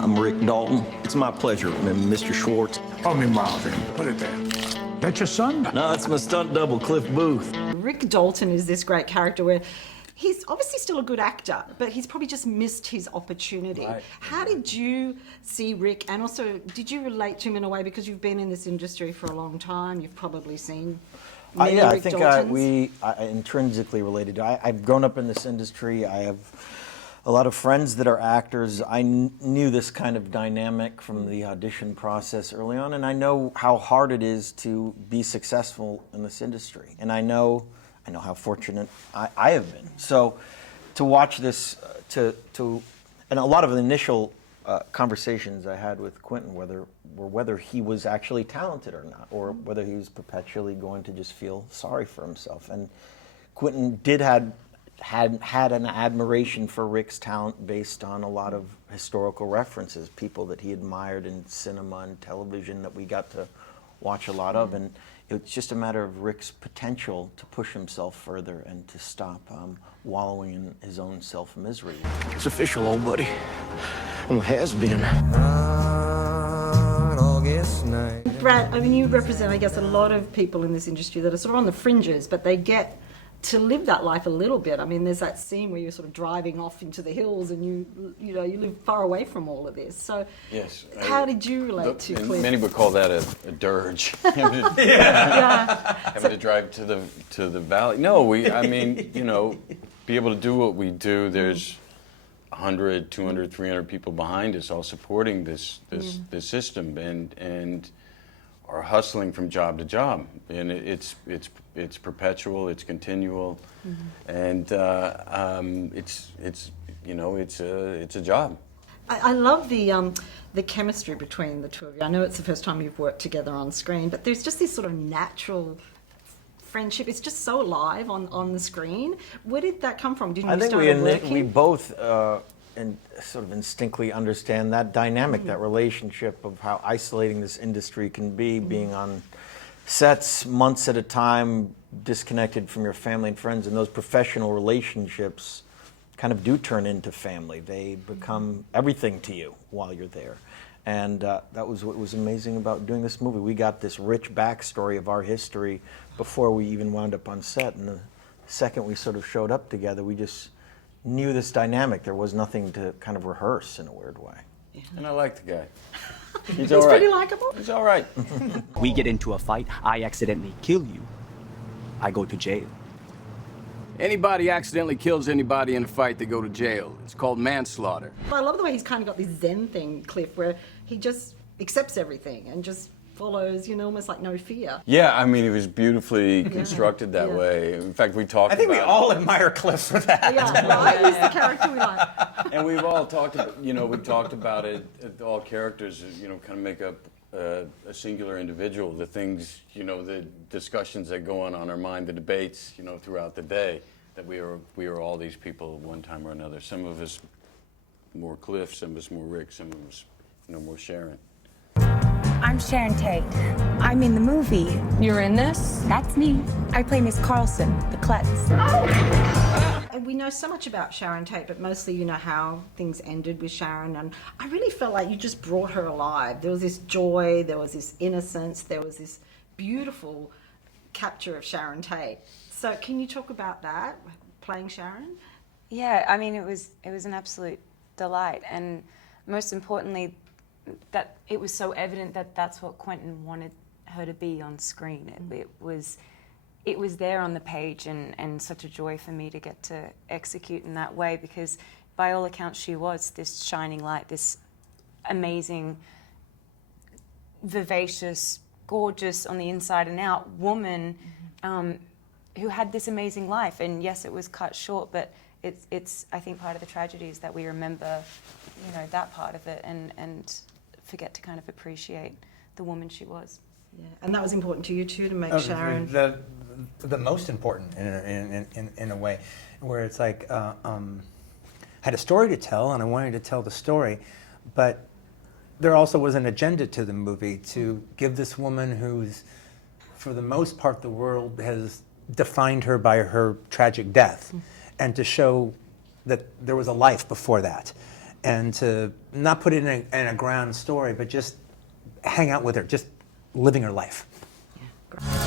I'm Rick Dalton. It's my pleasure, Mr. Schwartz. Call me Marvin. Put it there. That's your son? No, it's my stunt double, Cliff Booth. Rick Dalton is this great character where he's obviously still a good actor, but he's probably just missed his opportunity. Right. How did you see Rick, and also did you relate to him in a way, because you've been in this industry for a long time, you've probably seen many Yeah, I Rick think Daltons? we intrinsically related. I've grown up in this industry. I have a lot of friends that are actors. I knew this kind of dynamic from the audition process early on, and I know how hard it is to be successful in this industry. And I know how fortunate I have been. So to watch this, and a lot of the initial conversations I had with Quentin, whether he was actually talented or not, or whether he was perpetually going to just feel sorry for himself. And Quentin had an admiration for Rick's talent based on a lot of historical references, people that he admired in cinema and television that we got to watch a lot of, and it's just a matter of Rick's potential to push himself further and to stop wallowing in his own self-misery. It's official, old buddy. Well, has been. Brad, I mean, you represent, I guess, a lot of people in this industry that are sort of on the fringes, but they get to live that life a little bit. I mean, there's that scene where you're sort of driving off into the hills and you live far away from all of this. So yes, how did you relate to Cliff? Many would call that a dirge. Having to drive to the valley. No, I mean, be able to do what we do. There's 100, 200, 300 people behind us all supporting this system and are hustling from job to job, and it's perpetual, it's continual, and it's a job. I love the chemistry between the two of you. I know it's the first time you've worked together on screen, but there's just this sort of natural friendship. It's just so alive on the screen. Where did that come from? I think we both and sort of instinctively understand that dynamic, that relationship of how isolating this industry can be, being on sets months at a time, disconnected from your family and friends, and those professional relationships kind of do turn into family. They become everything to you while you're there. And that was what was amazing about doing this movie. We got this rich backstory of our history before we even wound up on set, and the second we sort of showed up together, we just knew this dynamic. There was nothing to kind of rehearse in a weird way. Yeah. And I like the guy. He's all right. Pretty likable. He's all right. We get into a fight, I accidentally kill you, I go to jail. Anybody accidentally kills anybody in a fight, they go to jail. It's called manslaughter. I love the way he's kind of got this Zen thing, Cliff, where he just accepts everything and just follows, almost like no fear. Yeah, I mean, it was beautifully constructed that way. In fact, we talked about... I think we all admire Cliff for that. Yeah, right? He's the character we like. And we've all talked about, we talked about it, all characters, kind of make up a singular individual. The things, the discussions that go on our mind, the debates, throughout the day, that we are all these people at one time or another. Some of us more Cliff, some of us more Rick, some of us, more Sharon. I'm Sharon Tate. I'm in the movie. You're in this? That's me. I play Miss Carlson, the klutz. And we know so much about Sharon Tate, but mostly you know how things ended with Sharon, and I really felt like you just brought her alive. There was this joy, there was this innocence, there was this beautiful capture of Sharon Tate. So can you talk about that, playing Sharon? Yeah, I mean, it was an absolute delight, and most importantly, that it was so evident that that's what Quentin wanted her to be on screen. It was there on the page, and such a joy for me to get to execute in that way, because by all accounts she was this shining light, this amazing, vivacious, gorgeous on the inside and out woman who had this amazing life. And yes, it was cut short, but it's I think part of the tragedy is that we remember that part of it and forget to kind of appreciate the woman she was. Yeah, and that was important to you too, to make Sharon. The most important in a way, where it's like I had a story to tell and I wanted to tell the story, but there also was an agenda to the movie to give this woman who's, for the most part, the world has defined her by her tragic death, and to show that there was a life before that. and to not put it in a grand story, but just hang out with her, just living her life. Yeah, great.